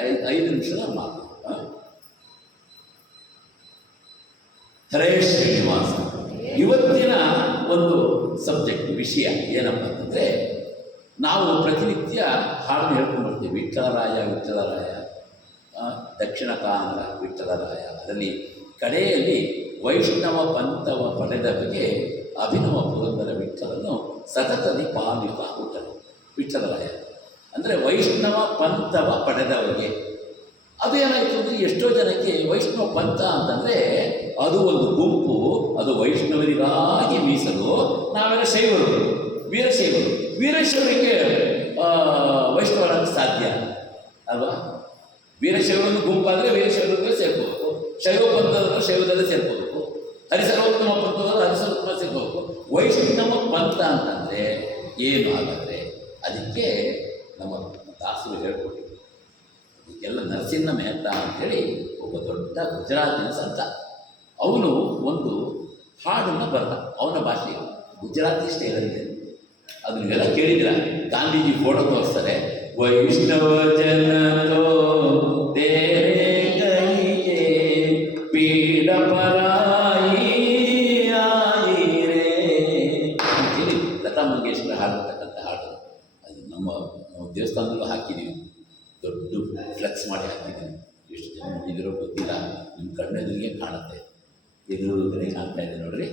I- ಐದು ನಿಮಿಷದ ಮಾತು? ಹರೇ ಶ್ರೀನಿವಾಸ. ಇವತ್ತಿನ ಒಂದು ಸಬ್ಜೆಕ್ಟ್ ವಿಷಯ ಏನಪ್ಪ ಅಂತಂದರೆ, ನಾವು ಪ್ರತಿನಿತ್ಯ ಹಾಡನ್ನು ಹೇಳ್ಕೊಂಡು ಬರ್ತೀವಿ. ವಿಠಲರಾಯ ವಿಠಲರಾಯ ದಕ್ಷಿಣ ಕಾಂಗ್ರ ವಿಠಲರಾಯ ಅದರಲ್ಲಿ ಕಡೆಯಲ್ಲಿ ವೈಷ್ಣವ ಪಂಥವ ಪಡೆದವರಿಗೆ ಅಭಿನವ ಪುರಂದರ ವಿಠಲನು ಸತತ ಹುಟ್ಟರು ವಿಠಲರಾಯ ಅಂದರೆ ವೈಷ್ಣವ ಪಂಥವ ಪಡೆದವರಿಗೆ. ಅದು ಏನಾಯಿತು ಅಂದರೆ ಎಷ್ಟೋ ಜನಕ್ಕೆ ವೈಷ್ಣವ ಪಂಥ ಅಂತಂದರೆ ಅದು ಒಂದು ಗುಂಪು ಅದು ವೈಷ್ಣವರಿಗಾಗಿ ಮೀಸಲು ನಾವೆಲ್ಲ ಶೈವರು ವೀರಶೈವರು. ವೀರಶೈವರಿಗೆ ಆ, ವೈಷ್ಣವರಾಗಕ್ಕೆ ಸಾಧ್ಯ ಅಲ್ವಾ? ವೀರಶೈವರನ್ನು ಗುಂಪಾದರೆ ವೀರಶೈವರಿಗೆ ಸೇರ್ಕೋಬೇಕು. ಶೈವ ಪಂಥದವರು ಶೈವದಲ್ಲೇ ಸೇರ್ಕೋಬೇಕು. ಹರಿಸರ್ವೋತ್ತಮ ಪಂಥದವರು ಹರಿಸರ್ವೋತ್ತಮ ಸೇರ್ಕೋಬೇಕು. ವೈಷ್ಣವ ಪಂಥ ಅಂತಂದರೆ ಏನು ಹಾಗಾದರೆ? ಅದಕ್ಕೆ ಹೇಳಿ ಅಂತೇಳಿ ಒಬ್ಬ ದೊಡ್ಡ ಗುಜರಾತಿನ ಸಂತ. ಅವನು ಒಂದು ಹಾಡನ್ನು ಬರೆದ. ಅವನ ಭಾಷೆ ಗುಜರಾತಿ ಸ್ಟೈಲಲ್ಲಿ ಅದು ನೀವೆಲ್ಲ ಕೇಳಿದ್ರ ಗಾಂಧೀಜಿ ಫೋಟೋ ತೋರಿಸ್ತಾರೆ. ವೈಷ್ಣವ ಜನತೋ ತೇರೆ ಕೈಗೆ ಪೀಡ ಪರಾಯಿ ಅಂತೇಳಿ ಲತಾ ಮಂಗೇಶ್ವರ ಹಾಡಿರ್ತಕ್ಕಂಥ ಹಾಡು. ಅದು ನಮ್ಮ ನಾವು ದೇವಸ್ಥಾನದಲ್ಲೂ ಹಾಕಿದ್ದೀವಿ. ದೊಡ್ಡ ಫ್ಲೆಕ್ಸ್ ಮಾಡಿ ಹಾಕಿದ್ದೀವಿ. ಎಷ್ಟು ಜನ ನೋಡಿದಿರೋ ಗೊತ್ತಿಲ್ಲ. ನಿಮ್ಮ ಕಣ್ಣೆದುರಿಗೆ ಕಾಣುತ್ತೆ. ಎದುರುಗಡೆ ಕಾಣ್ತಾ ಇದೆ ನೋಡ್ರಿ.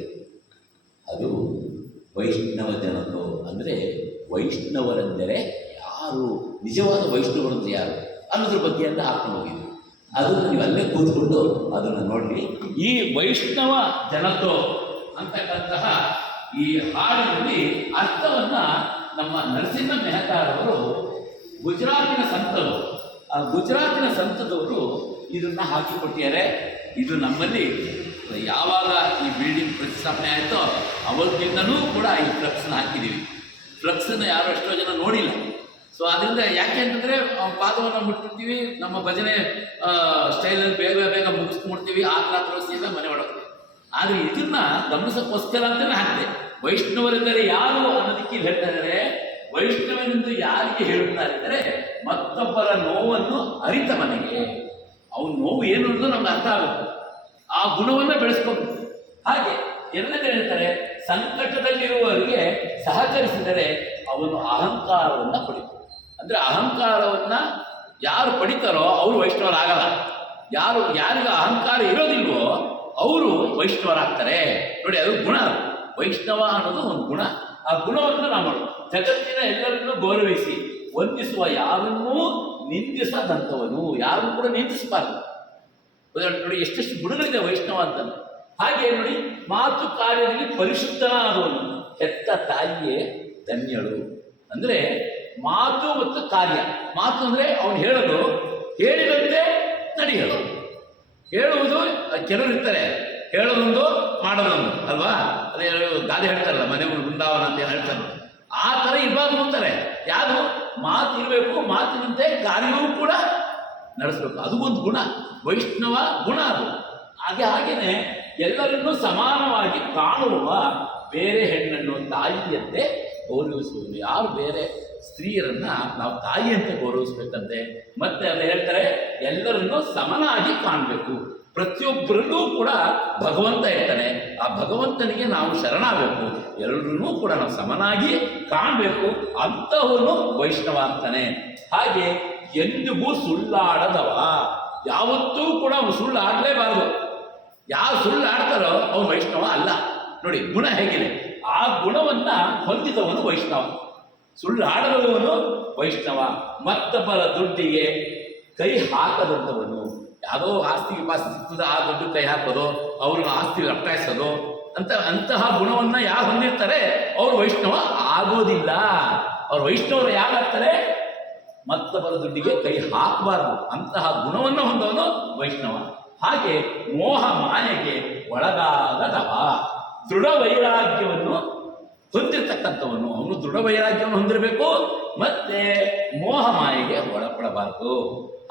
ಅದು ವೈಷ್ಣವ ಜನರು ಅಂದರೆ ವೈಷ್ಣವರೆಂದರೆ ಯಾರು? ನಿಜವಾದ ವೈಷ್ಣವರು ಅಂದರೆ ಯಾರು? ಅನ್ನೋದ್ರ ಬಗ್ಗೆ ಅಂತ ಹಾಕೊಂಡು ಹೋಗಿದ್ರು ಅದನ್ನು ನೀವು ಅಲ್ಲೇ ಕೂತ್ಕೊಂಡು ಅದನ್ನು ನೋಡಿ ಈ ವೈಷ್ಣವ ಜನತೋ ಅಂತಕ್ಕಂತಹ ಈ ಹಾಡಿನಲ್ಲಿ ಅರ್ಥವನ್ನು ನಮ್ಮ ನರಸಿಂಹ ಮೆಹತಾರವರು ಗುಜರಾತಿನ ಸಂತರು. ಆ ಗುಜರಾತಿನ ಸಂತದವರು ಇದನ್ನು ಹಾಕಿಕೊಟ್ಟಿದ್ದಾರೆ. ಇದು ನಮ್ಮಲ್ಲಿ ಯಾವಾಗ ಈ ಬಿಲ್ಡಿಂಗ್ ಪ್ರತಿಷ್ಠಾಪನೆ ಆಯಿತೋ ಅವತ್ತಿಂದನೂ ಕೂಡ ಈ ಫ್ಲಕ್ಸ್ನ ಹಾಕಿದ್ದೀವಿ. ಫ್ಲಕ್ಸನ್ನು ಯಾರು ಎಷ್ಟೋ ಜನ ನೋಡಿಲ್ಲ. ಸೊ ಅದರಿಂದ ಯಾಕೆ ಅಂತಂದರೆ ಪಾದವನ್ನು ಮುಟ್ಟಿರ್ತೀವಿ, ನಮ್ಮ ಭಜನೆ ಸ್ಟೈಲಲ್ಲಿ ಬೇಗ ಬೇಗ ಮುಗಿಸ್ಕೊಡ್ತೀವಿ ಆ ರಾತ್ರಿ ಮನೆ ಒಳಗೆ ಆದರೆ ಇದನ್ನು ಗಮನಿಸೋಕ್ಕೋಸ್ಕರ ಅಂತಲೇ ಹಾಕಿದೆ. ವೈಷ್ಣವರೆಂದರೆ ಯಾರು ಅನ್ನೋದಕ್ಕೆ ಹೇಳ್ತಾ ವೈಷ್ಣವನೆಂದು ಯಾರಿಗೆ ಹೇಳುತ್ತಾರೆ ಅಂದರೆ ಮತ್ತೊಬ್ಬರ ನೋವನ್ನು ಅರಿತ ಮನೆಗೆ. ಅವನ ನೋವು ಏನು ಅನ್ನೋದು ನಮ್ಗೆ ಅರ್ಥ ಆಗುತ್ತೆ. ಆ ಗುಣವನ್ನು ಬೆಳೆಸ್ಕೊಂಡು ಹಾಗೆ ಎರಡನೇ ಹೇಳ್ತಾರೆ? ಸಂಕಟದಲ್ಲಿರುವವರಿಗೆ ಸಹಕರಿಸಿದರೆ ಅವನು ಅಹಂಕಾರವನ್ನು ಪಡಿತು ಅಂದರೆ ಅಹಂಕಾರವನ್ನು ಯಾರು ಪಡಿತಾರೋ ಅವರು ವೈಷ್ಣವರಾಗಲ್ಲ. ಯಾರು, ಯಾರಿಗ ಅಹಂಕಾರ ಇರೋದಿಲ್ವೋ ಅವರು ವೈಷ್ಣವರಾಗ್ತಾರೆ. ನೋಡಿ, ಅದು ಗುಣ. ವೈಷ್ಣವ ಅನ್ನೋದು ಒಂದು ಗುಣ. ಆ ಗುಣವನ್ನು ನಾವು ಜಗತ್ತಿನ ಎಲ್ಲರನ್ನೂ ಗೌರವಿಸಿ, ವಂದಿಸುವ ಯಾರನ್ನೂ ನಿಂದಿಸದಂಥವನು, ಯಾರನ್ನು ಕೂಡ ನಿಂದಿಸಬಾರದು. ಉದಾಹರಣೆ ನೋಡಿ, ಎಷ್ಟೆಷ್ಟು ಗುಣಗಳಿದೆ ವೈಷ್ಣವ ಅಂತ ಹಾಗೆ ನೋಡಿ, ಮಾತು ಕಾರ್ಯದಲ್ಲಿ ಪರಿಶುದ್ಧನಾದವನು. ಹೆತ್ತ ತಾಯಿಯೇ ಧನ್ಯಳು. ಅಂದರೆ ಮಾತು ಮತ್ತು ಕಾರ್ಯ. ಮಾತು ಅಂದರೆ ಅವನು ಹೇಳೋದು ಹೇಳಿದಂತೆ ನಡೆಯೋದು ಹೇಳುವುದು, ಕೆಲವರು ಇರ್ತಾರೆ ಹೇಳೋದೊಂದು ಮಾಡೋದೊಂದು ಅಲ್ವಾ? ಅದೇ ಗಾದೆ ಹೇಳ್ತಾರಲ್ಲ ಮನೆ ಬೃಂದಾವನ ಅಂತ ಹೇಳ್ತಾರೆ ಆ ಥರ ಇರಬಾರ್ದು ಅಂತಾರೆ. ಯಾವುದು ಮಾತು ಇರಬೇಕು ಮಾತಿನಂತೆ ಕಾರ್ಯವೂ ಕೂಡ ನಡೆಸಬೇಕು. ಅದು ಒಂದು ಗುಣ. ವೈಷ್ಣವ ಗುಣ ಅದು. ಹಾಗೆ ಹಾಗೆಯೇ ಎಲ್ಲರನ್ನೂ ಸಮಾನವಾಗಿ ಕಾಣುವ ಬೇರೆ ಹೆಣ್ಣನ್ನು ತಾಯಿಯಂತೆ ಗೌರವಿಸುವುದು. ಯಾರು ಬೇರೆ ಸ್ತ್ರೀಯರನ್ನ ನಾವು ತಾಯಿಯಂತೆ ಗೌರವಿಸ್ಬೇಕಂತೆ. ಮತ್ತೆ ಅದು ಹೇಳ್ತಾರೆ, ಎಲ್ಲರನ್ನೂ ಸಮನಾಗಿ ಕಾಣಬೇಕು. ಪ್ರತಿಯೊಬ್ಬರಲ್ಲೂ ಕೂಡ ಭಗವಂತ ಇರ್ತಾನೆ. ಆ ಭಗವಂತನಿಗೆ ನಾವು ಶರಣಾಗಬೇಕು. ಎಲ್ಲರನ್ನೂ ಕೂಡ ನಾವು ಸಮನಾಗಿ ಕಾಣಬೇಕು. ಅಂತವನು ವೈಷ್ಣವ ಅಂತಾನೆ. ಹಾಗೆ ಎಂದಿಗೂ ಸುಳ್ಳಾಡದವ. ಯಾವತ್ತೂ ಕೂಡ ಅವನು ಸುಳ್ಳು ಆಡಲೇಬಾರದು ಯಾವ ಸುಳ್ಳು ಆಡ್ತಾರೋ ಅವನು ವೈಷ್ಣವ ಅಲ್ಲ. ನೋಡಿ, ಗುಣ ಹೇಗಿದೆ. ಆ ಗುಣವನ್ನ ಹೊಂದಿದವನು ವೈಷ್ಣವ. ಸುಳ್ಳು ಆಡದವನು ವೈಷ್ಣವ. ಮತ್ತೊಬ್ಬರ ದುಡ್ಡಿಗೆ ಕೈ ಹಾಕದಂಥವನು ಯಾವುದೋ ಆಸ್ತಿ ವಿಪಾಸ್ತಿ ಸಿಗ್ತದೆ ಆ ದುಡ್ಡು ಕೈ ಹಾಕೋದು ಅವ್ರ ಆಸ್ತಿ ಅಟ್ಟಾಯಿಸೋದು ಅಂತ, ಅಂತಹ ಗುಣವನ್ನ ಯಾರು ಹೊಂದಿರ್ತಾರೆ, ಅವರು ವೈಷ್ಣವ ಆಗೋದಿಲ್ಲ. ಅವ್ರು ವೈಷ್ಣವರು ಯಾರಾಗ್ತಾರೆ? ಮತ್ತೊಬ್ಬರ ದುಡ್ಡಿಗೆ ಕೈ ಹಾಕಬಾರದು. ಅಂತಹ ಗುಣವನ್ನು ಹೊಂದವನು ವೈಷ್ಣವ. ಹಾಗೆ ಮೋಹ ಮಾಯೆಗೆ ಒಳಗಾಗದವ. ದೃಢ ವೈರಾಗ್ಯವನ್ನು ಹೊಂದಿರತಕ್ಕಂಥವನು, ಅವನು ದೃಢ ವೈರಾಗ್ಯವನ್ನು ಹೊಂದಿರಬೇಕು, ಮತ್ತೆ ಮೋಹ ಮಾಯೆಗೆ ಒಳಪಡಬಾರದು.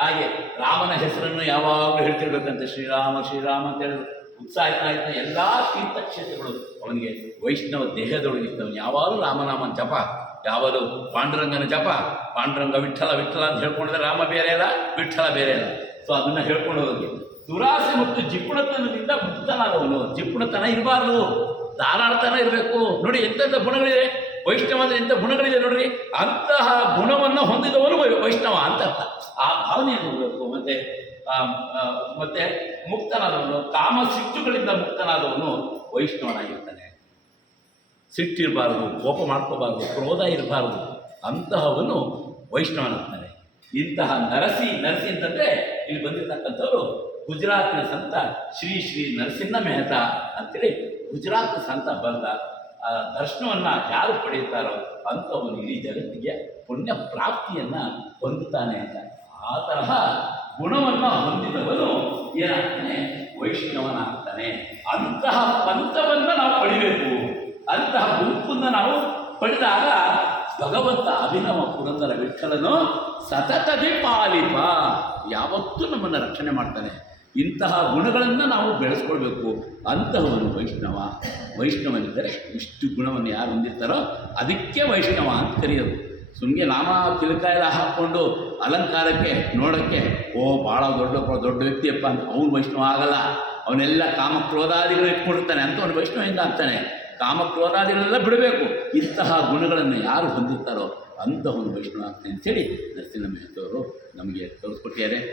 ಹಾಗೆ ರಾಮನ ಹೆಸರನ್ನು ಯಾವಾಗಲೂ ಹೇಳ್ತಿರ್ಬೇಕಂತೆ, ಶ್ರೀರಾಮ ಶ್ರೀರಾಮ ಅಂತ ಹೇಳಿದ್ರು. ಉತ್ಸಾಹಿತನಾಗಿದ್ದ ಎಲ್ಲ ತೀರ್ಥಕ್ಷೇತ್ರಗಳು ಅವನಿಗೆ ವೈಷ್ಣವ ದೇಹದೊಳಗಿದ್ದವನು ಯಾವಾಗಲೂ ರಾಮನಾಮನ ಜಪ ಯಾವಾಗಲೂ ಪಾಂಡುರಂಗನ ಜಪ, ಪಾಂಡುರಂಗ ವಿಠಲ ವಿಠಲ ಅಂತ ಹೇಳ್ಕೊಂಡ್ರೆ ರಾಮ ಬೇರೆ ಇಲ್ಲ ವಿಠಲ ಬೇರೆ ಇಲ್ಲ ಸೊ ಅದನ್ನು ಹೇಳ್ಕೊಂಡು ಹೋಗಿ ದುರಾಸೆ ಮತ್ತು ಜಿಪುಣತನದಿಂದ ಮುಕ್ತನಾದವನು. ಜಿಪುಣತನ ಇರಬಾರ್ದು. ಧಾರಾಳತನ ಇರಬೇಕು. ನೋಡಿ ಎಂತೆಂಥ ಗುಣಗಳಿದೆ. ವೈಷ್ಣವ ಅಂದ್ರೆ ಎಂಥ ಗುಣಗಳಿದೆ ನೋಡ್ರಿ. ಅಂತಹ ಗುಣವನ್ನು ಹೊಂದಿದವನು ವೈಷ್ಣವ ಅಂತ ಅರ್ಥ. ಆ ಭಾವನೆಯನ್ನು ಇರಬೇಕು. ಮತ್ತೆ ಮತ್ತೆ ಮುಕ್ತನಾದವನು, ಕಾಮ ಸಿಟ್ಟುಗಳಿಂದ ಮುಕ್ತನಾದವನು ವೈಷ್ಣವನಾಗಿರ್ತಾನೆ. ಸಿಟ್ಟಿರಬಾರದು, ಕೋಪ ಮಾಡ್ಕೋಬಾರ್ದು, ಕ್ರೋಧ ಇರಬಾರದು, ಅಂತಹವನು ವೈಷ್ಣವನಾಗ್ತಾನೆ. ಇಂತಹ ನರಸಿ ನರಸಿ ಅಂತಂದ್ರೆ ಇಲ್ಲಿ ಬಂದಿರತಕ್ಕಂಥವ್ರು ಗುಜರಾತಿನ ಸಂತ ಶ್ರೀ ಶ್ರೀ ನರಸಿಂಹ ಮೆಹತಾ ಅಂತೇಳಿ ಗುಜರಾತ್ ಸಂತ ಬಂದ, ಆ, ದರ್ಶನವನ್ನ ಯಾರು ಪಡೆಯುತ್ತಾರೋ ಅಂಥವನು ಇಡೀ ಜಗತ್ತಿಗೆ ಪುಣ್ಯ ಪ್ರಾಪ್ತಿಯನ್ನ ಹೊಂದುತ್ತಾನೆ ಅಂತ. ಆ ತರಹ ಗುಣವನ್ನು ಹೊಂದಿದವನು ಏನಾಗ್ತಾನೆ? ವೈಷ್ಣವನಾಗ್ತಾನೆ. ಅಂತಹ ಪಂಥವನ್ನ ನಾವು ಪಡಿಬೇಕು. ಅಂತಹ ಗುಂಪನ್ನ ನಾವು ಪಡೆದಾಗ ಭಗವಂತ ಅಭಿನವ ಪುರಂದರ ವಿಠಲನು ಸತತದಿ ಪಾಲಿಪ ಯಾವತ್ತೂ ನಮ್ಮನ್ನು ರಕ್ಷಣೆ ಮಾಡ್ತಾನೆ. ಇಂತಹ ಗುಣಗಳನ್ನು ನಾವು ಬೆಳೆಸ್ಕೊಳ್ಬೇಕು. ಅಂತಹವನು ವೈಷ್ಣವ. ವೈಷ್ಣವನಿದ್ದರೆ ಇಷ್ಟು ಗುಣವನ್ನು ಯಾರು ಹೊಂದಿರ್ತಾರೋ ಅದಕ್ಕೆ ವೈಷ್ಣವ ಅಂತ ಕರೆಯೋದು. ಸುಮ್ಮನೆ ನಾಮ ತಿಲಕ ಎಲ್ಲ ಹಾಕ್ಕೊಂಡು ಅಲಂಕಾರಕ್ಕೆ, ನೋಡೋಕ್ಕೆ, ಓ ಭಾಳ ದೊಡ್ಡ ದೊಡ್ಡ ವ್ಯಕ್ತಿಯಪ್ಪ ಅಂತ ಅವನು ವೈಷ್ಣವ ಆಗಲ್ಲ. ಅವನೆಲ್ಲ ಕಾಮ ಕ್ರೋಧಾದಿಗಳು ಇಟ್ಕೊಂಡಿರ್ತಾನೆ ಅಂತ ಅವನು ವೈಷ್ಣವಿಂದ ಆಗ್ತಾನೆ. ಕಾಮ ಕ್ರೋಧಾದಿಗಳೆಲ್ಲ ಬಿಡಬೇಕು. ಇಂತಹ ಗುಣಗಳನ್ನು ಯಾರು ಹೊಂದಿರ್ತಾರೋ ಅಂತಹವನು ವೈಷ್ಣವ ಆಗ್ತಾನೆ ಅಂತೇಳಿ ನರಸಿಂಹ ಮೆಹತವರು ನಮಗೆ ತೋರಿಸ್ಕೊಟ್ಟಿದ್ದಾರೆ.